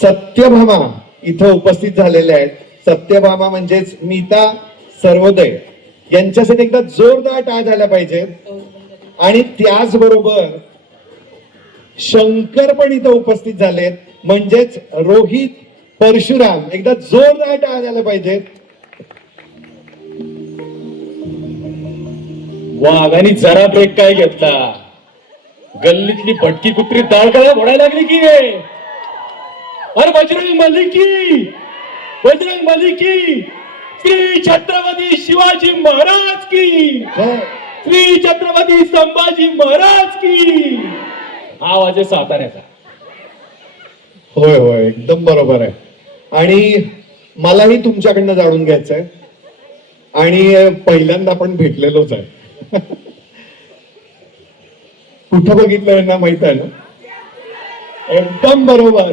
सत्यभामा इथं उपस्थित झालेल्या आहेत. सत्यभामा म्हणजेच मीता सर्वोदय यांच्यासाठी एकदा जोरदार टाळ झाल्या पाहिजेत. आणि त्याचबरोबर शंकर पण इथं उपस्थित झालेत, म्हणजेच रोहित परशुराम, एकदा जोरदार टाळ झाल्या पाहिजेत. वाघाने जरा ब्रेक काय घेतला, गल्लीतली भटकी कुत्री दाळकाळा घोडायला लागली की. अरे बजरंग मलिकी, बजरंग मलिकी, श्री छत्रपती शिवाजी महाराज की, श्री छत्रपती संभाजी महाराज की. आवाज आहे साताऱ्याचा. होय होय, एकदम बरोबर आहे. आणि मलाही तुमच्याकडनं जाणून घ्यायचं आहे, आणि पहिल्यांदा आपण भेटलेलोच आहे. कुठं बघितलं ना माहित आहे ना? एकदम बरोबर.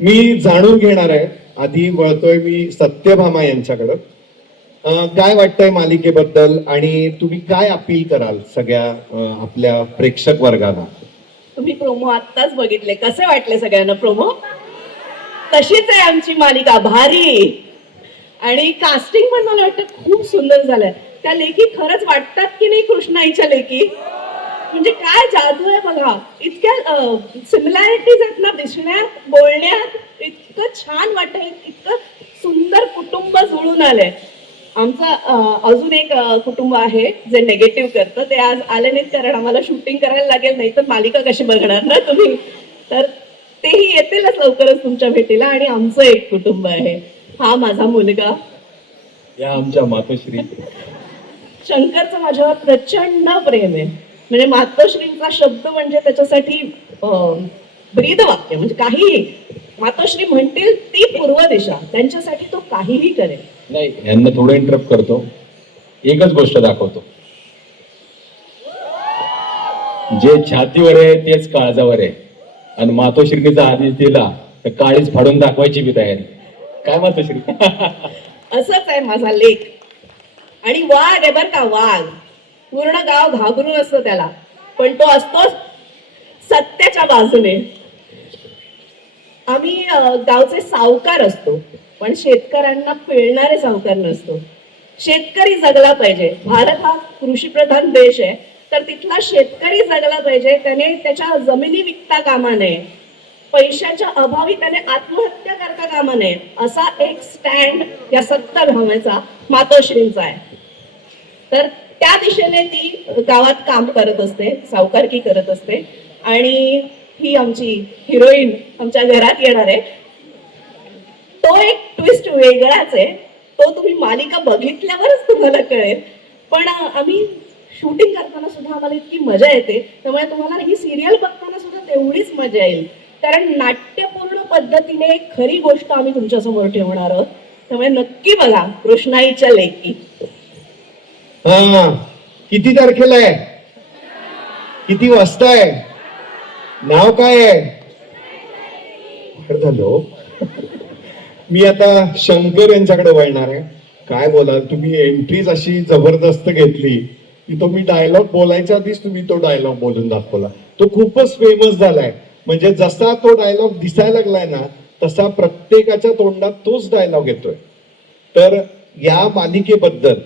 मी जाणून घेणार आहे, आधी वळतोय मी सत्यभामा यांच्याकडं. काय वाटतंय मालिकेबद्दल आणि तुम्ही काय अपील कराल सगळ्या आपल्या प्रेक्षक वर्गाला? तुम्ही प्रोमो आत्ताच बघितले, कसे वाटले सगळ्यांना प्रोमो? तशीच आहे आमची मालिका, भारी. आणि कास्टिंग पण मला वाटतं खूप सुंदर झालंय. त्या लेखी खरंच वाटतात की नाही कृष्णाईच्या लेखी? म्हणजे काय जादू आहे बघा. इतक्या सिमिलॅरिटीज आहेत ना दिसण्यात, बोलण्यात. इतकं छान वाटतंय, इतकं सुंदर कुटुंब जुळून आलंय. आमचं अजून एक कुटुंब आहे जे नेगेटिव्ह करतं, ते आज आले नाहीत कारण आम्हाला शूटिंग करायला लागेल, नाही तर मालिका कशी बघणार ना तुम्ही. तर तेही येतीलच लवकरच तुमच्या भेटीला. आणि आमचं एक कुटुंब आहे, हा माझा मुलगा, या आमच्या मातोश्री. शंकरचं माझ्यावर प्रचंड प्रेम आहे. म्हणजे मातोश्रींचा शब्द म्हणजे त्याच्यासाठी ब्रीद वाक्य, म्हणजे काहीही. मातोश्री म्हणतील ती पूर्व दिशा, त्यांच्यासाठी तो काहीही करेल. नाही, यांना थोडं इंटरप्ट करतो, एकच गोष्ट दाखवतो. जे छातीवर आहे तेच काळजावर आहे. आणि मातोश्रीचा आदेश दिला तर काळीच फाडून दाखवायची बी तयारी. काय मातोश्री? असंच आहे माझा लेख. आणि वाघ आहे बर का, वाघ. पूर्ण गाव घाबरून असतो त्याला, पण तो असतो सत्याच्या बाजूने. आम्ही गावचे सावकार असतो, पण शेतकऱ्यांना पिळणारे सावकार नसतो. शेतकरी जगला पाहिजे. भारत हा कृषीप्रधान देश आहे, तर तिथला शेतकरी जगला पाहिजे. त्याने त्याच्या जमिनी विकता कामा नये, पैशाच्या अभावी त्याने आत्महत्या करता कामा नये. असा एक स्टँड या सत्यभामेचा, मातोश्रींचा आहे. तर त्या दिशेने ती गावात काम करत असते, सावकारकी करत असते. आणि ही आमची हिरोईन आमच्या घरात येणार आहे. तो एक ट्विस्ट वेगळाच आहे, तो तुम्ही मालिका बघितल्यावरच तुम्हाला कळेल. पण आम्ही शूटिंग करताना सुद्धा आम्हाला इतकी मजा येते, त्यामुळे तुम्हाला ही सिरियल बघताना सुद्धा तेवढीच मजा येईल. कारण नाट्यपूर्ण पद्धतीने एक खरी गोष्ट आम्ही तुमच्या समोर ठेवणार आहोत. त्यामुळे नक्की बघा कृष्णाईच्या लेकी. हा, किती तारखेला आहे? किती वाजता आहे? नाव काय आहे? झालो. मी आता शंकर यांच्याकडे वळणार आहे. काय बोलाल तुम्ही? एंट्रीज अशी जबरदस्त घेतली की तो मी डायलॉग बोलायच्या आधीच तुम्ही तो डायलॉग बोलून दाखवला. तो खूपच फेमस झालाय. म्हणजे जसा तो डायलॉग दिसायला लागलाय ना, तसा प्रत्येकाच्या तोंडात तोच डायलॉग येतोय. तर या मालिकेबद्दल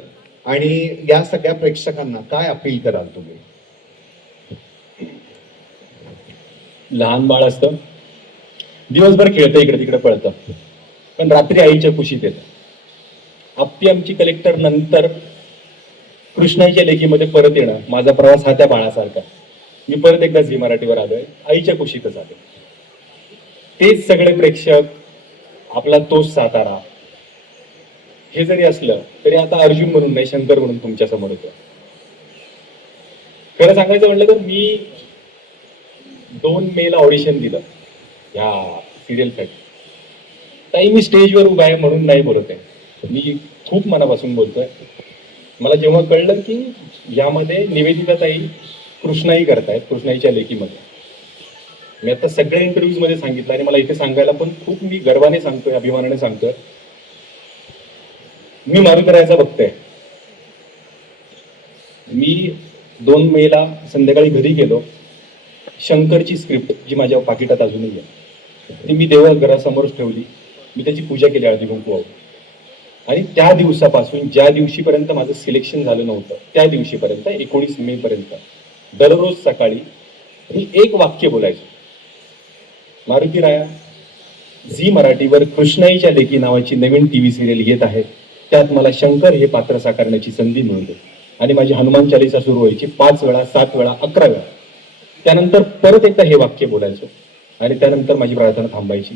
आणि या सगळ्या प्रेक्षकांना काय अपील कराल तुम्ही? लहान बाळ असतं, दिवसभर खेळतं, इकडे तिकडे पळतं, पण रात्री आईच्या कुशीत येतं. आप्पी आमची कलेक्टर नंतर कृष्णाईच्या लेखीमध्ये परत येणं, माझा प्रवास हा त्या बाळासारखा. मी परत एकदा झी मराठीवर आलोय, आईच्या कुशीतच आलोय. तेच सगळे प्रेक्षक, आपला तोच सातारा. हे जरी असलं तरी आता अर्जुन म्हणून नाही, शंकर म्हणून तुमच्या समोर होतो. खरं सांगायचं म्हटलं तर मी 2 मेला ऑडिशन दिलं या सिरियलसाठी. ताई मी स्टेजवर उभा आहे म्हणून नाही बोलत आहे, मी खूप मनापासून बोलतोय. मला जेव्हा कळलं की यामध्ये निवेदिता ताई कृष्णाई करतायत, कृष्णाईच्या लेखीमध्ये, मी आता सगळ्या इंटरव्ह्यूज मध्ये सांगितलं आणि मला इथे सांगायला पण खूप मी गर्वाने सांगतोय, अभिमानाने सांगतोय, मी मारुतरायाचा भक्त आहे. मी 2 मेला संध्याकाळी घरी गेलो, शंकरची स्क्रिप्ट जी माझ्या पाकिटात अजूनही आहे, ती मी देवघरासमोरच ठेवली. मी त्याची पूजा केली हळदी कुंकू. आणि त्या दिवसापासून ज्या दिवशीपर्यंत माझं सिलेक्शन झालं नव्हतं त्या दिवशीपर्यंत 19 मे पर्यंत दररोज सकाळी मी एक वाक्य बोलायचो, मारुती राया, झी मराठीवर कृष्णाईच्या लेकी नावाची नवीन टीव्ही सिरियल येत आहे, त्यात मला शंकर हे पात्र साकारण्याची संधी मिळते. आणि माझी हनुमान चालीसा सुरू व्हायची 5 वेळा, 7 वेळा, 11 वेळा. त्यानंतर परत एकदा हे वाक्य बोलायचो आणि त्यानंतर माझी प्रार्थना थांबायची.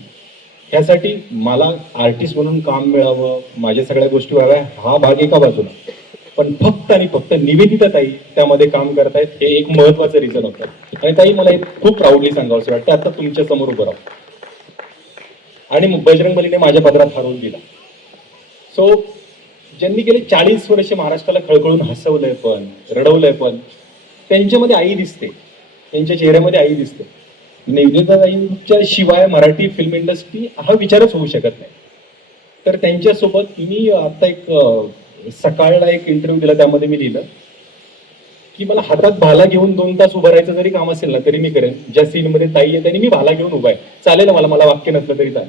ह्यासाठी मला आर्टिस्ट म्हणून काम मिळावं, माझ्या सगळ्या गोष्टी व्हाव्या, हा भाग एका बाजूला, पण फक्त आणि फक्त निवेदिता ताई त्यामध्ये काम करतायत हे एक महत्वाचं रिझन होतं. आणि ताई मला एक खूप प्राऊडली सांगावंसं वाटतं, आता तुमच्या समोर उभं राहू. आणि मग बजरंग बलीने माझ्या पदरात हरवून दिला. सो ज्यांनी गेले 40 वर्ष महाराष्ट्राला खळखळून हसवलंय पण रडवलंय पण, त्यांच्यामध्ये आई दिसते, त्यांच्या चेहऱ्यामध्ये आई दिसते. निवेदिताताईंच्या शिवाय मराठी फिल्म इंडस्ट्री हा विचारच होऊ शकत नाही. तर त्यांच्यासोबत मी आता एक सकाळला एक इंटरव्ह्यू दिला, त्यामध्ये मी लिहिलं की मला हातात भाला घेऊन 2 तास उभं राहायचं जरी काम असेल ना तरी मी करेन. ज्या सीनमध्ये ताई येते आणि मी भाला घेऊन उभा आहे, चालेल मला वाक्य नसलं तरी चालेल.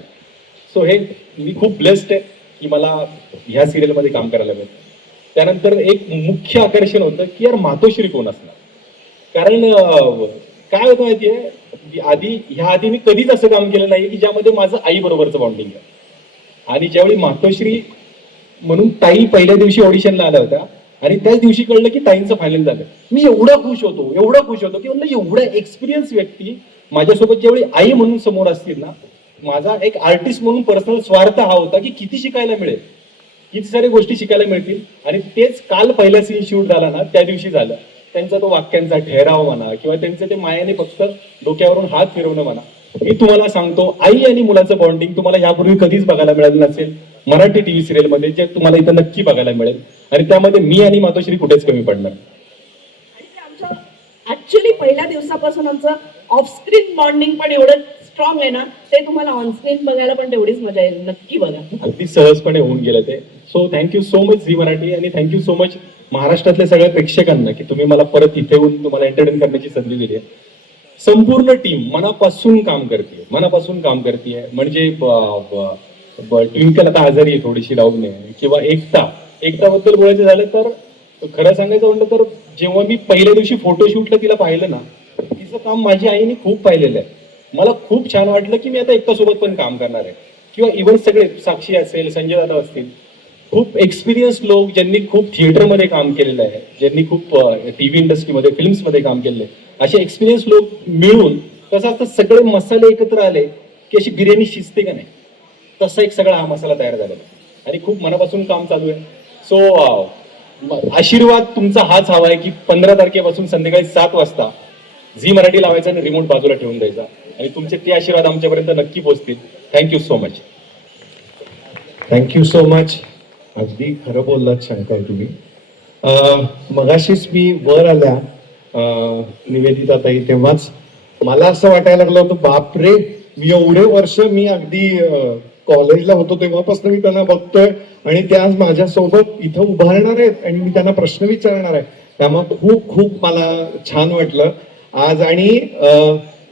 सो हे मी खूप ब्लेस्ड आहे की मला ह्या सिरियलमध्ये काम करायला मिळतं. त्यानंतर एक मुख्य आकर्षण होतं की यार मातोश्री कोण असणार. कारण काय होतं माहितीये, ह्या आधी मी कधीच असं काम केलं नाही की ज्यामध्ये माझं आई बरोबरचं बॉन्डिंग आहे. आणि ज्यावेळी मातोश्री म्हणून ताई पहिल्या दिवशी ऑडिशनला आल्या होत्या आणि त्याच दिवशी कळलं की ताईंचं फायनल झालं, मी एवढा खुश होतो की म्हणलं एवढा एक्सपिरियन्स व्यक्ती माझ्यासोबत ज्यावेळी आई म्हणून समोर असतील ना, माझा एक आर्टिस्ट म्हणून पर्सनल स्वार्थ हा होता की किती शिकायला मिळेल, किती साऱ्या गोष्टी शिकायला मिळतील. आणि तेच काल पहिला सीन शूट झाला ना त्या दिवशी झालं. त्यांचा तो वाक्यांचा ठहराव म्हणा किंवा त्यांचं ते मायाने फक्त डोक्यावरून हात फिरवणं म्हणा. मी तुम्हाला सांगतो, आई आणि मुलाचं बॉन्डिंग तुम्हाला यापूर्वी कधीच बघायला मिळालं नसेल मराठी टीव्ही सिरियल मध्ये, जे तुम्हाला इथं नक्की बघायला मिळेल. आणि त्यामध्ये मी आणि मातोश्री कुठेच कमी पडणार. ऍक्च्युली पहिल्या दिवसापासून आमचं ऑफस्क्रीन बॉन्डिंग पण एवढं स्ट्रॉंग आहे ना, ते तुम्हाला ऑनस्क्रीन बघायला पण तेवढीच मजा येईल. नक्की बघा. अगदी सहजपणे होऊन गेलं ते. So thank you so much Zee Marathi, आणि थँक्यू सो मच महाराष्ट्रातल्या सगळ्या प्रेक्षकांना की तुम्ही मला परत इथे येऊन तुम्हाला एंटरटेन करण्याची संधी दिली आहे. संपूर्ण टीम मनापासून काम करते. म्हणजे ट्विंकल आता आजारी आहे, थोडीशी डाऊन आहे, किंवा एकताबद्दल बोलायचं झालं तर खरं सांगायचं म्हणलं तर जेव्हा मी पहिल्या दिवशी फोटोशूटला तिला पाहिलं ना, तिचं काम माझी आईने खूप पाहिलेलं आहे. मला खूप छान वाटलं की मी आता एकतासोबत पण काम करणार आहे. किंवा इव्हन सगळे साक्षी असेल, संजय दादा असतील, खूप एक्सपिरियन्स लोक ज्यांनी खूप थिएटरमध्ये काम केलेलं आहे, ज्यांनी खूप टीव्ही इंडस्ट्रीमध्ये फिल्म्समध्ये काम केलेलं आहे, असे एक्सपिरियन्स लोक मिळून कसं असतं सगळे मसाले एकत्र आले की अशी बिर्याणी शिजते का नाही, तसा एक सगळा हा मसाला तयार झालेला आहे आणि खूप मनापासून काम चालू आहे. सो आशीर्वाद तुमचा हाच हवा आहे की 15 तारखेपासून संध्याकाळी 7 वाजता झी मराठी लावायचा आणि रिमोट बाजूला ठेवून द्यायचा, आणि तुमचे ते आशीर्वाद आमच्यापर्यंत नक्की पोहोचतील. Thank you so much. Thank you so much. अगदी खरं बोललात शंकर तुम्ही. मगाशीच मी वर आल्या निवेदिता ताई, तेव्हाच मला असं वाटायला लागलं होतं बापरे, मी एवढे वर्ष मी अगदी कॉलेजला होतो तेव्हापासून मी त्यांना बघतोय आणि ते आज माझ्यासोबत इथं उभारणार आहेत आणि मी त्यांना प्रश्न विचारणार आहे. त्यामुळे खूप खूप मला छान वाटलं आज. आणि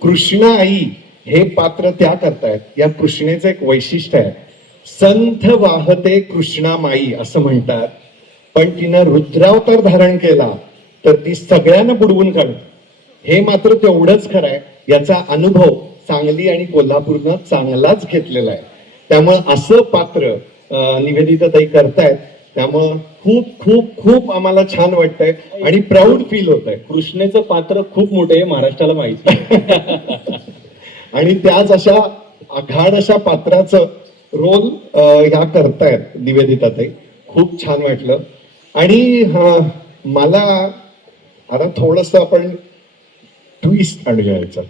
कृष्णा आई हे पात्र त्या करतायत. या कृष्णेचं एक वैशिष्ट्य आहे, संथ वाहते कृष्णा माई असं म्हणतात, पण तिनं रुद्रावतार धारण केला तर ती सगळ्यांना बुडवून काढते. हे मात्र तेवढंच खरं आहे. याचा अनुभव सांगली आणि कोल्हापूरनं चांगलाच घेतलेला आहे. त्यामुळं असं पात्र निवेदिता ताई करतायत, त्यामुळं खूप खूप खूप आम्हाला छान वाटतंय आणि प्राऊड फील होत आहे. कृष्णेचं पात्र खूप मोठे आहे, महाराष्ट्राला माहिती. आणि त्याच अशा आघाड अशा पात्राचं रोल ह्या करतायत निवेदिता ताई. खूप छान वाटलं. आणि मला आता थोडस आपण ट्विस्ट आणूया याच्यात.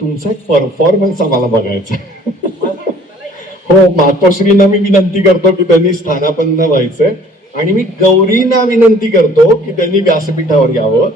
तुमचा एक परफॉर्मन्स आम्हाला बघायचा. हो, मातोश्रींना मी विनंती करतो की त्यांनी स्थानापन्न व्हायचंय आणि मी गौरींना विनंती करतो की त्यांनी व्यासपीठावर यावं.